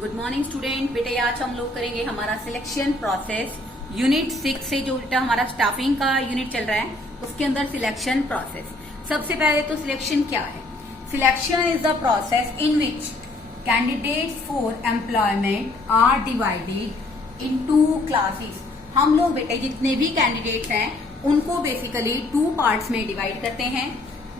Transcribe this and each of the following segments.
Good morning student. बेटे आज हम लोग करेंगे हमारा सिलेक्शन प्रोसेस यूनिट 6 से जो बेटा हमारा स्टाफिंग का यूनिट चल रहा है उसके अंदर सिलेक्शन प्रोसेस। सबसे पहले तो सिलेक्शन क्या है? Selection is the process in which candidates for employment are divided in two classes. हम लोग बेटे जितने भी कैंडिडेट्स हैं उनको बेसिकली 2 पार्ट्स में डिवाइड करते हैं।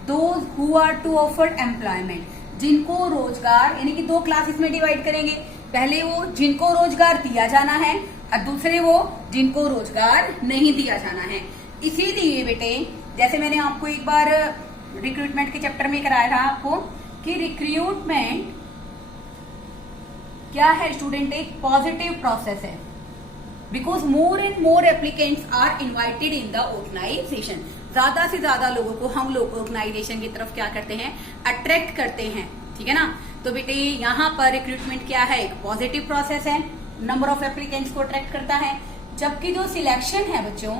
Those who are to offered employment, जिनको रोजगार, यानी कि 2 क्लासेस में डिवाइड करेंगे। पहले वो जिनको रोजगार दिया जाना है और दूसरे वो जिनको रोजगार नहीं दिया जाना है। इसीलिए बेटे जैसे मैंने आपको एक बार रिक्रूटमेंट के चैप्टर में कराया था आपको कि रिक्रूटमेंट क्या है स्टूडेंट, एक पॉजिटिव प्रोसेस है because more and more applicants are invited in the organisation. ज्यादा से ज्यादा लोगों को हम लोग ऑर्गेनाइजेशन की तरफ क्या करते हैं, अट्रैक्ट करते हैं। ठीक है ना। तो बेटे यहाँ पर रिक्रूटमेंट क्या है, एक पॉजिटिव प्रोसेस है, नंबर ऑफ एप्लीकेंट्स को अट्रैक्ट करता है। जबकि जो सिलेक्शन है बच्चों,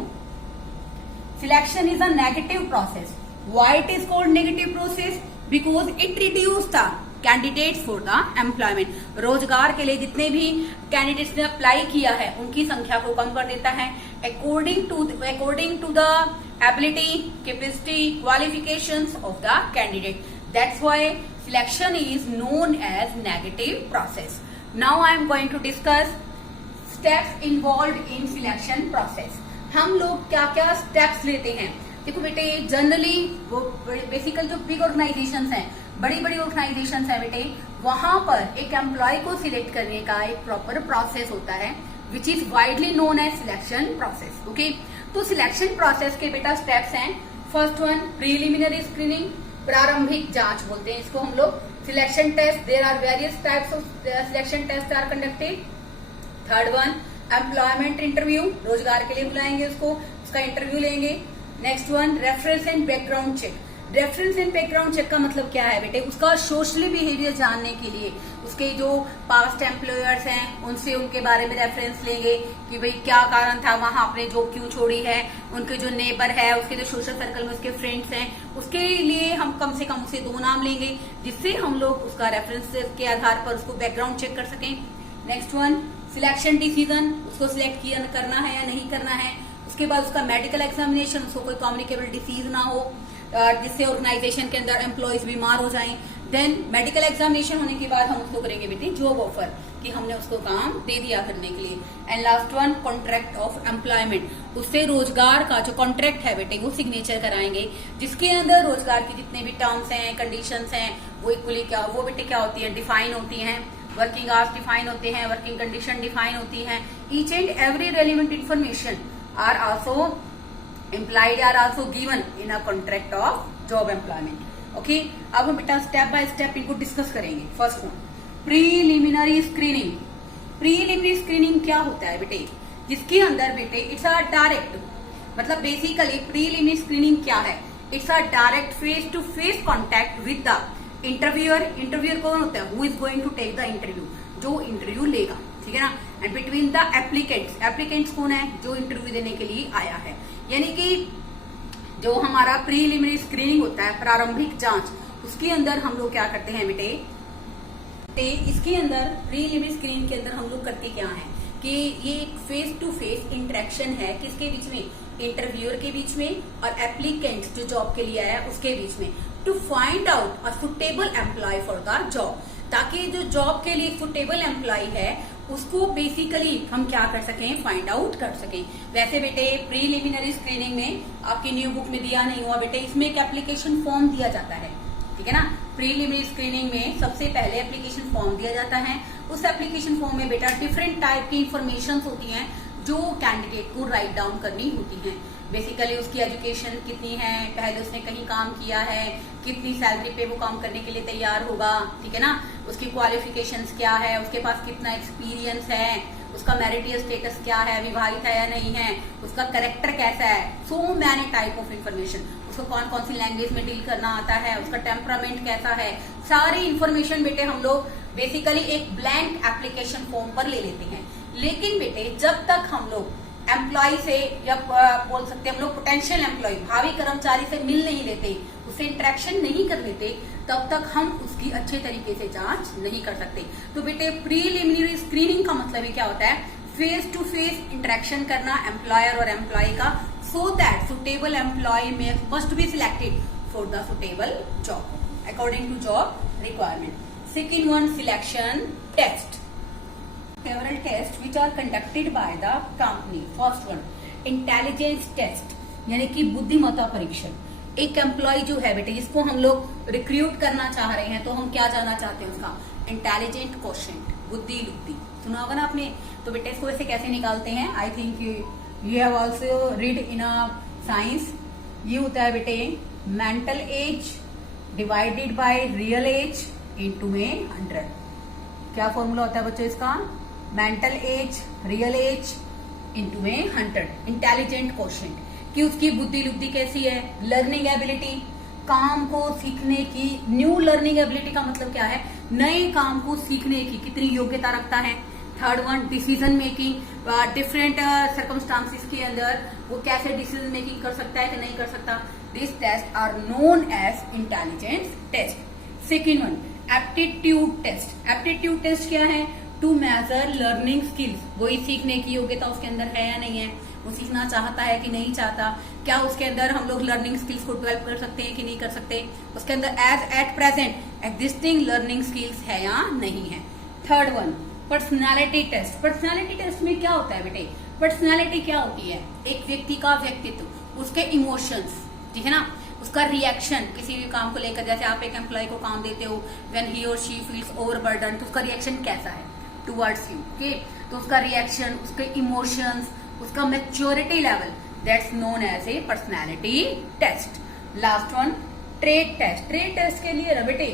selection is a negative process. Why it is called negative process? Because it reduce the candidates for the employment. रोजगार के लिए जितने भी कैंडिडेट्स ने अप्लाई किया है उनकी संख्या को कम कर देता है according to the ability, capacity, qualifications of the candidate. That's why selection is known as negative process. Now I am going to discuss steps involve in selection process. हम लोग क्या क्या स्टेप्स लेते हैं? देखो बेटे जनरली वो बेसिकल जो बिग ऑर्गेनाइजेशंस हैं, बड़ी बड़ी ऑर्गेनाइजेशंस है बेटे, वहां पर एक एम्प्लॉय को सिलेक्ट करने का एक प्रॉपर प्रोसेस होता है which is widely known as selection process. Okay, तो सिलेक्शन प्रोसेस के बेटा स्टेप्स हैं। फर्स्ट वन प्रीलिमिनरी स्क्रीनिंग, प्रारंभिक जांच बोलते हैं इसको हम लोग। Selection test, there are various types of selection test are conducted. Third one employment interview, रोजगार के लिए बुलाएंगे उसको, उसका इंटरव्यू लेंगे। Next one reference and background check. Reference and background check का मतलब क्या है बेटे, उसका सोशली बिहेवियर जानने के लिए उसके जो पास्ट एम्प्लॉयर्स हैं उनसे उनके बारे में रेफरेंस लेंगे कि भाई क्या कारण था वहां आपने जॉब क्यों छोड़ी है। उनके जो नेबर है, उसके जो सोशल सर्कल में उसके फ्रेंड्स हैं, उसके लिए हम कम से कम उसे 2 नाम लेंगे जिससे हम लोग उसका रेफरेंस के आधार पर उसको बैकग्राउंड चेक कर सकें। नेक्स्ट वन सिलेक्शन डिसीजन, उसको सिलेक्ट किया करना है या नहीं करना है। उसके बाद उसका मेडिकल एग्जामिनेशन, उसको कोई कम्युनिकेबल डिसीज ना हो जिससे ऑर्गेनाइजेशन के अंदर एम्प्लॉयज बीमार हो जाएं। देन मेडिकल एग्जामिनेशन होने के बाद हम उसको करेंगे बेटे जॉब ऑफर कि हमने उसको काम दे दिया करने के लिए। And last one contract of employment, उससे रोजगार का जो कॉन्ट्रैक्ट है बेटे वो सिग्नेचर कराएंगे जिसके अंदर रोजगार की जितने भी टर्म्स हैं, कंडीशंस हैं, वो इक्वली वो बेटे क्या होती है, डिफाइन होती हैं। वर्किंग आवर्स डिफाइन होते हैं, वर्किंग कंडीशन डिफाइन होती है। Each and every relevant information are also implied are also given in a contract of job employment. Okay, अब हम बेटा स्टेप बाय स्टेप इनको डिस्कस करेंगे। First one preliminary screening. Preliminary screening क्या होता है बेटे, जिसके अंदर बेटे इट्स अ डायरेक्ट, मतलब बेसिकली प्रीलिमिनरी स्क्रीनिंग क्या है, it's a direct face to face contact with the interviewer. Interviewer कौन होता है, who is going to take the interview, जो इंटरव्यू लेगा। ठीक है ना। And between the applicants, applicants कौन है, जो इंटरव्यू देने के लिए आया है। यानी कि जो हमारा प्रीलिमिनरी स्क्रीनिंग होता है, प्रारंभिक जांच, उसके अंदर हम लोग क्या करते हैं बेटे, इसके अंदर प्रीलिमिनरी स्क्रीनिंग के अंदर हम लोग करते क्या है कि ये एक फेस टू फेस इंटरेक्शन है किसके बीच में, इंटरव्यूअर के बीच में और एप्लीकेंट जो जॉब के लिए आया उसके बीच में, to find out a suitable employee for the job, ताकि जो जॉब के लिए सुटेबल एम्प्लॉय है उसको बेसिकली हम क्या कर सकें, फाइंड आउट कर सकें। वैसे बेटे प्रीलिमिनरी स्क्रीनिंग में आपकी न्यू बुक में दिया नहीं हुआ बेटे, इसमें एक एप्लीकेशन फॉर्म दिया जाता है। ठीक है ना। प्रीलिमिनरी स्क्रीनिंग में सबसे पहले एप्लीकेशन फॉर्म दिया जाता है। उस एप्लीकेशन फॉर्म में बेटा डिफरेंट टाइप की इंफॉर्मेशन होती हैं जो कैंडिडेट को राइट डाउन करनी होती हैं। बेसिकली उसकी एजुकेशन कितनी है, पहले उसने कहीं काम किया है, कितनी सैलरी पे वो काम करने के लिए तैयार होगा। ठीक है ना। उसकी क्वालिफिकेशंस क्या है, उसके पास कितना एक्सपीरियंस है, उसका मैरिटल स्टेटस क्या है, विवाहित है या नहीं है, उसका कैरेक्टर कैसा है, so many type of information, उसको कौन कौन सी लैंग्वेज में डील करना आता है, उसका टेम्परामेंट कैसा है, सारी इंफॉर्मेशन बेटे हम लोग बेसिकली एक ब्लैंक एप्लीकेशन फॉर्म पर ले लेते हैं। लेकिन बेटे जब तक हम लोग एम्प्लॉय से, या बोल सकते हैं हम लोग पोटेंशियल एम्प्लॉय, भावी कर्मचारी से मिल नहीं लेते, उससे इंटरेक्शन नहीं कर लेते, तब तक हम उसकी अच्छे तरीके से जांच नहीं कर सकते। तो बेटे प्रीलिमिनरी स्क्रीनिंग का मतलब ही क्या होता है, फेस टू फेस इंटरेक्शन करना एम्प्लॉयर और एम्प्लॉय का, so that suitable employee must be selected for the suitable job according to job requirement. Second one, selection test, several tests which are conducted by the company. First one, intelligence test, यानी कि बुद्धिमत्ता परीक्षण। एक employ जो है बेटे जिसको हम लोग रिक्रूट करना चाह रहे हैं, तो हम क्या जानना चाहते हैं उसका इंटेलिजेंट क्वोशिएंट, बुद्धि लुद्धि, सुना होगा ना आपने। तो बेटे इसको वैसे कैसे निकालते हैं, I think you have also read in a science. ये होता है बेटे mental age divided by real age into में 100। क्या फॉर्मूला होता है बच्चों इसका, mental age real age into में 100। इंटेलिजेंट क्वोशिएंट कि उसकी बुद्धि लुद्धि कैसी है, लर्निंग एबिलिटी, काम को सीखने की, न्यू लर्निंग एबिलिटी का मतलब क्या है, नए काम को सीखने की कितनी योग्यता रखता है। Third one, decision making, different circumstances के अंदर वो कैसे डिसीजन मेकिंग कर सकता है कि नहीं कर सकता। This test are known as intelligence test. Second one, aptitude test. Aptitude test क्या है, टू मेजर लर्निंग स्किल्स, वही सीखने की योग्यता उसके अंदर है या नहीं है, वो सीखना चाहता है कि नहीं चाहता, क्या उसके अंदर हम लोग लर्निंग स्किल्स को डेवलप कर सकते हैं कि नहीं कर सकते, उसके अंदर as at present existing learning skills है या नहीं है। Third one, personality test. Personality test में क्या होता है बेटे, पर्सनालिटी क्या होती है, एक व्यक्ति का व्यक्तित्व, उसके इमोशंस, ठीक है ना, उसका रिएक्शन किसी भी काम को लेकर। जैसे आप एक एम्प्लॉय को काम देते हो, व्हेन ही और शी फील्स ओवरबर्डन, तो उसका रिएक्शन कैसा है टुवर्ड्स यू, ओके। तो उसका रिएक्शन, उसके इमोशंस, उसका maturity level, that's known as a personality test. Last one, trait test. Trait test के लिए बेटे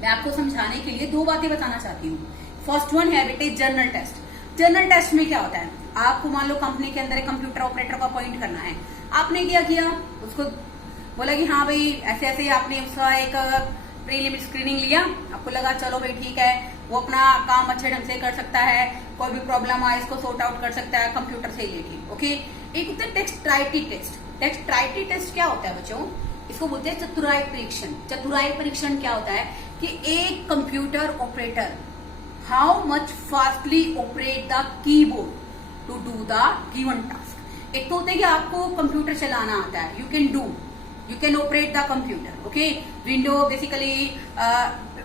मैं आपको समझाने के लिए दो बातें बताना चाहती हूँ। फर्स्ट वन है बेटे जर्नल टेस्ट। जर्नल टेस्ट में क्या होता है, आपको मान लो कंपनी के अंदर एक कंप्यूटर ऑपरेटर को अपॉइंट करना है, आपने क्या किया, उसको बोला कि हाँ भाई ऐसे ऐसे, आपने उसका एक प्रीलिमिनरी स्क्रीनिंग लिया, आपको लगा चलो भाई ठीक है वो अपना काम अच्छे ढंग से कर सकता है, कोई भी प्रॉब्लम आए इसको सॉर्ट आउट कर सकता है कंप्यूटर से रिलेटेड, ओके। एक होता है टेक्सटाइटी टेस्ट। टेक्सटाइटी टेस्ट क्या होता है बच्चों, इसको बोलते हैं चतुराई परीक्षण। चतुराई परीक्षण क्या होता है कि एक computer operator how much fastly operate the keyboard to do the given task. एक तो होता है कि आपको कंप्यूटर चलाना आता है, you can operate the computer, okay. Window basically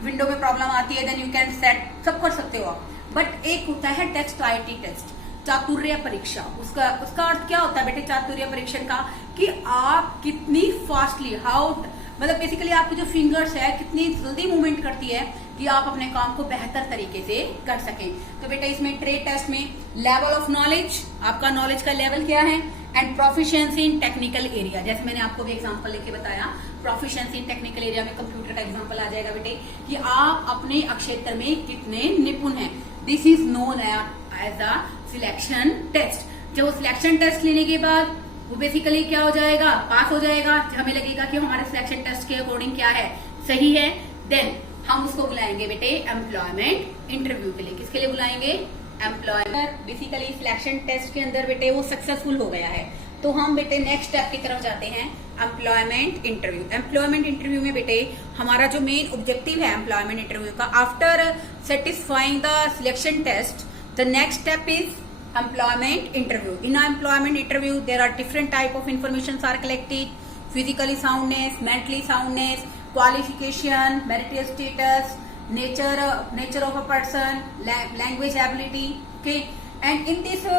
window में प्रॉब्लम आती है, देन यू कैन सेट, सब कर सकते हो आप। बट एक होता है टेक्सटाइटी टेस्ट, चातुर्य परीक्षा। उसका अर्थ क्या होता है बेटे चातुर्य परीक्षण का, कि आप कितनी फास्टली, हाउ मतलब बेसिकली आपकी जो फिंगर्स है कितनी जल्दी मूवमेंट करती है कि आप अपने काम को बेहतर तरीके से कर सकें। तो बेटा इसमें ट्रेड टेस्ट में लेवल ऑफ नॉलेज, आपका नॉलेज का लेवल क्या है, and proficiency in technical area. जैसे मैंने आपको भी एग्जांपल लेके बताया, प्रोफिशिएंसी इन टेक्निकल एरिया में कंप्यूटर का एग्जांपल आ जाएगा बेटे कि आप अपने क्षेत्र में कितने निपुण हैं। This is known as the selection test. जब सिलेक्शन टेस्ट लेने के बाद वो बेसिकली क्या हो जाएगा, पास हो जाएगा, हमें लगेगा कि हमारे सिलेक्शन टेस्ट के अकॉर्डिंग क्या है, सही है, देन हम उसको बुलाएंगे बेटे एम्प्लॉयमेंट इंटरव्यू के लिए। किसके लिए बुलाएंगे, एम्प्लॉयमेंट। बेसिकली सिलेक्शन टेस्ट के अंदर बेटे वो सक्सेसफुल हो गया है, तो हम बेटे नेक्स्ट स्टेप की तरफ जाते हैं, एम्प्लॉयमेंट इंटरव्यू। एम्प्लॉयमेंट इंटरव्यू में बेटे हमारा जो मेन ऑब्जेक्टिव है एम्प्लॉयमेंट इंटरव्यू का, after satisfying the selection test, the next step is employment interview. In an employment interview there are different type of informations are collected: physically soundness, mentally soundness, qualification, marital status, nature of a person, language ability, okay. And in this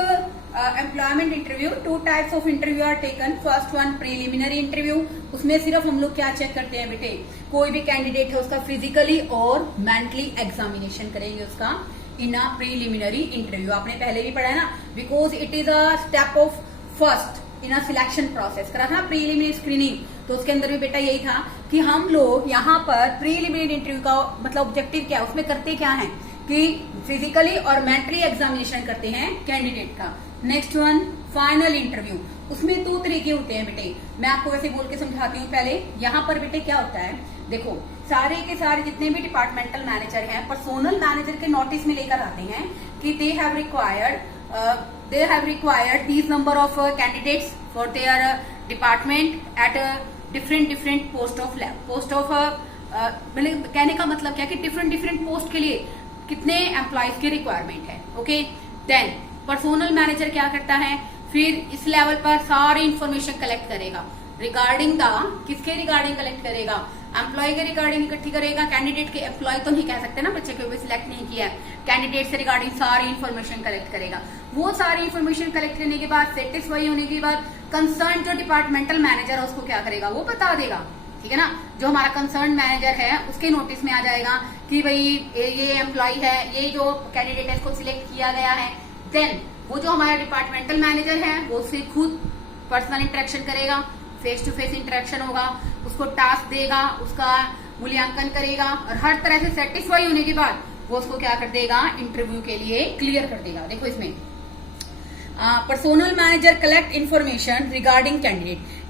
employment interview two types of interview are taken. First one preliminary interview, उसमें सिर्फ हम लोग क्या check करते हैं बेटे, कोई भी कैंडिडेट है उसका फिजिकली और मेंटली एग्जामिनेशन करेंगे उसका इन अ प्रीलिमिनरी इंटरव्यू। आपने पहले भी पढ़ा है ना, because it is a step of first in a selection process. करा था प्रीलिमिनरी स्क्रीनिंग, तो उसके अंदर भी बेटा यही था कि हम लोग यहाँ पर प्रीलिमिनरी इंटरव्यू का मतलब ऑब्जेक्टिव क्या है, उसमें करते क्या है कि फिजिकली और मेंटली एग्जामिनेशन करते हैं कैंडिडेट का। नेक्स्ट वन फाइनल इंटरव्यू, उसमें दो तरीके होते हैं बेटे, मैं आपको वैसे बोल के समझाती हूँ। पहले यहाँ पर बेटे क्या होता है, देखो सारे के सारे जितने भी डिपार्टमेंटल मैनेजर हैं पर्सोनल मैनेजर के नोटिस में लेकर आते हैं कि they have required these number of candidates for their department at different post of कहने का मतलब क्या कि डिफरेंट डिफरेंट पोस्ट के लिए कितने एम्प्लॉयज की रिक्वायरमेंट है। ओके, देन पर्सोनल मैनेजर क्या करता है, फिर इस लेवल पर सारी इंफॉर्मेशन कलेक्ट करेगा रिगार्डिंग द, किसके रिगार्डिंग कलेक्ट करेगा, एम्प्लॉय के रिगार्डिंग इकट्ठी करेगा। कैंडिडेट के, एम्प्लॉय तो नहीं कह सकते ना, बच्चे को भी सिलेक्ट नहीं किया है, कैंडिडेट से रिगार्डिंग सारी इंफॉर्मेशन कलेक्ट करेगा। वो सारी इंफॉर्मेशन कलेक्ट करने के बाद, सेटिस्फाई होने के बाद, कंसर्न जो डिपार्टमेंटल मैनेजर है उसको क्या करेगा, वो बता देगा। ठीक है ना, जो हमारा कंसर्न मैनेजर है उसके नोटिस में आ जाएगा कि भाई ये एम्प्लॉय है, ये जो कैंडिडेट है इसको सिलेक्ट किया गया है। देन वो जो हमारा डिपार्टमेंटल मैनेजर है वो उससे खुद पर्सनल इंटरेक्शन करेगा, फेस टू फेस इंटरेक्शन होगा, उसको टास्क देगा, उसका मूल्यांकन करेगा और हर तरह से सेटिस्फाई होने के बाद वो उसको क्या कर देगा, इंटरव्यू के लिए क्लियर कर देगा। देखो इसमें personnel manager collect information regarding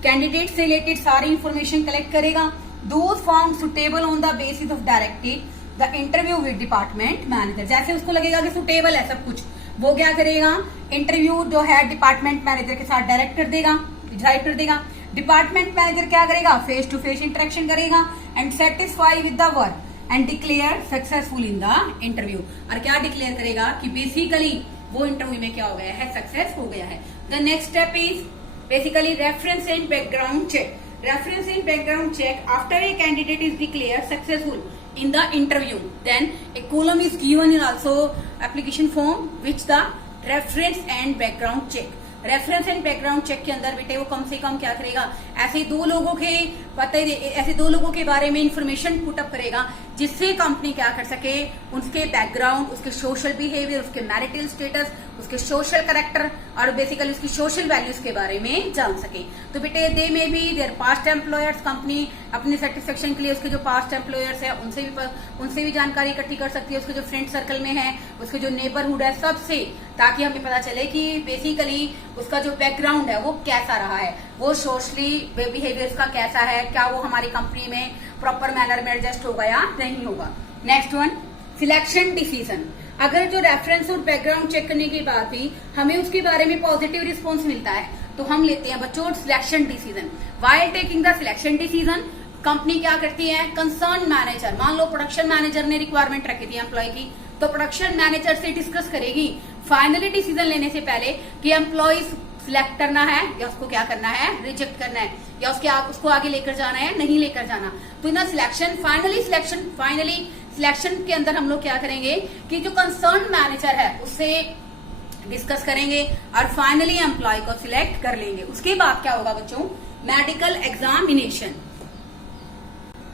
candidate से रिलेटेड सारी इंफॉर्मेशन कलेक्ट करेगा। Those found suitable on the basis of directed the interview with department manager. जैसे उसको लगेगा कि सुटेबल है सब कुछ, वो क्या करेगा, इंटरव्यू जो है डिपार्टमेंट मैनेजर के साथ डायरेक्ट कर देगा, डिसाइड कर देगा। डिपार्टमेंट मैनेजर क्या करेगा, फेस टू फेस इंटरेक्शन करेगा and satisfy with the work and declare successful in the interview. और क्या डिक्लेयर करेगा कि बेसिकली वो इंटरव्यू में क्या हो गया है, सक्सेस हो गया है। The next step is basically reference and background check. Reference and background check after a candidate is declare successful in the interview, then a column is given in also application form which the reference and background check। Reference and background check के अंदर बेटे वो कम से कम क्या करेगा, ऐसे दो लोगों के पता, ऐसे दो लोगों के बारे में इंफॉर्मेशन पुटअप करेगा जिससे कंपनी क्या कर सके, उसके बैकग्राउंड, उसके सोशल बिहेवियर, उसके मैरिटल स्टेटस, उसके सोशल कैरेक्टर और बेसिकली उसकी सोशल वैल्यूज के बारे में जान सके। तो बेटे दे में भी देयर पास्ट एम्प्लॉयर्स, कंपनी अपने सेटिस्फेक्शन के लिए उसके जो पास्ट एम्प्लॉयर्स है उनसे भी जानकारी इकट्ठी कर सकती है, उसके जो फ्रेंड सर्कल में है, उसके जो नेबरहुड है, सबसे, ताकि हमें पता चले कि बेसिकली उसका जो बैकग्राउंड है वो कैसा रहा है, वो सोशली बिहेवियर का कैसा है, क्या वो हमारी कंपनी में प्रॉपर मैनर में एडजस्ट होगा या नहीं होगा। Next one, selection decision. अगर जो रेफरेंस और बैकग्राउंड चेक करने के बाद भी हमें उसके बारे में पॉजिटिव रिस्पॉन्स मिलता है तो हम लेते हैं बच्चों selection decision. While taking the selection decision, company क्या करती है, कंसर्न मैनेजर, मान लो प्रोडक्शन मैनेजर ने रिक्वायरमेंट रखी थी एम्प्लॉय की, तो प्रोडक्शन मैनेजर से डिस्कस करेगी फाइनली डिसीजन लेने से पहले कि एम्प्लॉय सिलेक्ट करना है या उसको क्या करना है, रिजेक्ट करना है, या उसको आगे लेकर जाना है, नहीं लेकर जाना। तो इन फाइनली सिलेक्शन के अंदर हम लोग क्या करेंगे कि जो कंसर्न मैनेजर है उससे डिस्कस करेंगे और फाइनली एम्प्लॉय को सिलेक्ट कर लेंगे। उसके बाद क्या होगा बच्चों, medical examination.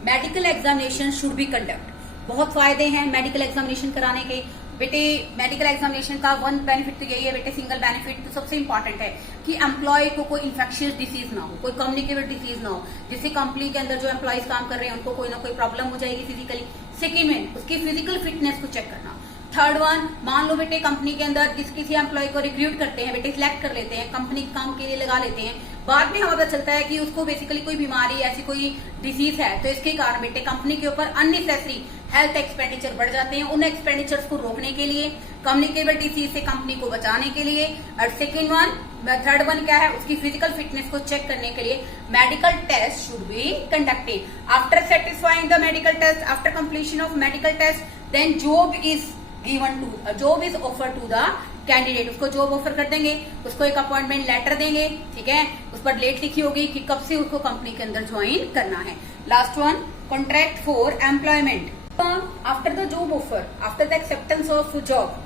Medical examination should be conduct. बहुत फायदे हैं मेडिकल एग्जामिनेशन कराने के बेटे। मेडिकल एग्जामिनेशन का वन बेनिफिट तो यही है बेटे, सिंगल बेनिफिट तो सबसे इंपॉर्टेंट है कि एम्प्लॉय को कोई इन्फेक्शियस डिसीज ना हो, कोई कम्युनिकेबल डिसीज ना हो, जिससे कंपनी के अंदर जो एम्प्लॉयज काम कर रहे हैं उनको कोई ना कोई प्रॉब्लम हो जाएगी फिजिकली। सेकेंड में उसकी फिजिकल फिटनेस को चेक करना। थर्ड वन, मान लो बेटे कंपनी के अंदर किसी एम्प्लॉय को रिक्रूट करते हैं बेटे, सिलेक्ट कर लेते हैं, कंपनी काम के लिए लगा लेते हैं, बाद में हमें पता चलता है कि उसको बेसिकली कोई बीमारी, ऐसी कोई डिसीज है, तो इसके कारण बेटे कंपनी के ऊपर अननेसेसरी हेल्थ एक्सपेंडिचर बढ़ जाते हैं। उन एक्सपेंडिचर्स को रोकने के लिए, कम्युनिकेबल डिसीज से कंपनी को बचाने के लिए। और सेकेंड वन, थर्ड वन क्या है, उसकी फिजिकल फिटनेस को चेक करने के लिए medical test should be conducted. After satisfying the medical test, after completion of medical test, then job is offer to the candidate. उसको जॉब ऑफर कर देंगे, उसको एक अपॉइंटमेंट लेटर देंगे, ठीक है, उस पर डेट लिखी होगी कि कब से उसको कंपनी के अंदर ज्वाइन करना है। Last one, contract for employment. After the job offer, after the acceptance of job,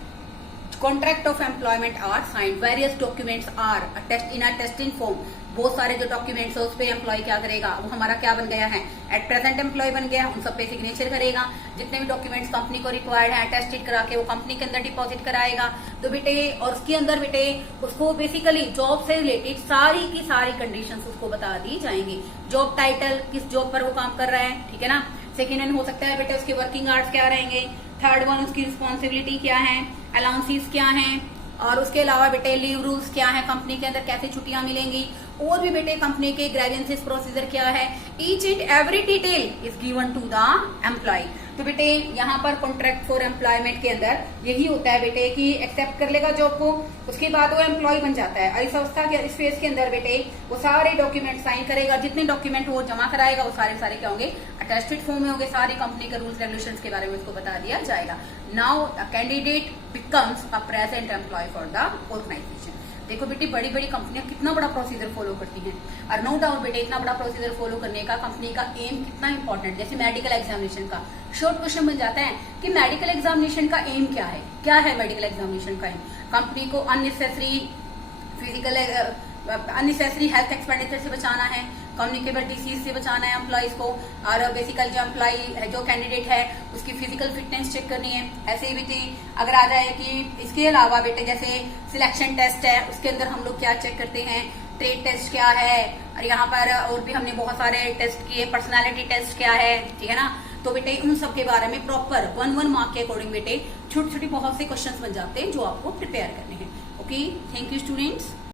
contract of employment are signed, various documents are in a testing form. बहुत सारे जो डॉक्यूमेंट्स है उस पर एम्प्लॉय क्या करेगा, वो हमारा क्या बन गया है, एट प्रेजेंट एम्प्लॉय बन गया, उन सब पे सिग्नेचर करेगा। जितने भी डॉक्यूमेंट्स कंपनी को रिक्वायर्ड है टेस्टेड करा के वो कंपनी के अंदर डिपॉजिट कराएगा। तो बेटे, और उसके अंदर बेटे उसको बेसिकली जॉब से रिलेटेड सारी की सारी कंडीशंस उसको बता दी जाएंगी। जॉब टाइटल, किस जॉब पर वो काम कर रहा है, ठीक है ना। सेकेंड वन हो सकता है बेटे उसके वर्किंग आवर्स क्या रहेंगे। थर्ड वन, उसकी रिस्पॉन्सिबिलिटी क्या है, अलाउंसेस क्या है, और उसके अलावा बेटे लीव रूल्स क्या है, कंपनी के अंदर कैसे छुट्टियां मिलेंगी, और भी बेटे कंपनी के ग्रेवियंसेस प्रोसीजर क्या है। Each and every detail is given to the employee. तो बेटे यहाँ पर कॉन्ट्रैक्ट फॉर एम्प्लॉयमेंट के अंदर यही होता है बेटे कि एक्सेप्ट कर लेगा जॉब को, उसके बाद वो एम्प्लॉय बन जाता है। और इस अवस्था के इस फेज के अंदर बेटे वो सारे डॉक्यूमेंट साइन करेगा, जितने डॉक्यूमेंट वो जमा कराएगा वो सारे क्या होंगे, अटेस्टेड फॉर्म में होंगे, सारी कंपनी के रूल्स रेगुलेशंस के बारे में उसको बता दिया जाएगा। Now candidate becomes a present employee for the organization. देखो बेटे बड़ी बड़ी कंपनियां कितना बड़ा प्रोसीजर फॉलो करती हैं, और नो डाउट बेटे इतना बड़ा प्रोसीजर फॉलो करने का कंपनी का एम कितना इंपॉर्टेंट। जैसे मेडिकल एग्जामिनेशन का शॉर्ट क्वेश्चन बन जाता है कि मेडिकल एग्जामिनेशन का एम क्या है मेडिकल एग्जामिनेशन का एम, कंपनी को अननेसेसरी हेल्थ एक्सपेंडिचर से बचाना है, कम्युनिकेबल डिसीज से बचाना है एम्प्लॉइज को, और बेसिकली जो एम्प्लॉय जो कैंडिडेट है उसकी फिजिकल फिटनेस चेक करनी है। ऐसे ही बेटे अगर आ जाए कि इसके अलावा बेटे जैसे सिलेक्शन टेस्ट है उसके अंदर हम लोग क्या चेक करते हैं, ट्रेड टेस्ट क्या है, और यहाँ पर और भी हमने बहुत सारे टेस्ट किए, पर्सनालिटी टेस्ट क्या है, ठीक है ना। तो बेटे उन सब के बारे में प्रॉपर 1 मार्क के अकॉर्डिंग बेटे छोटे छोटे बहुत से क्वेश्चन बन जाते हैं जो आपको प्रिपेयर करने हैं। Okay, thank you students.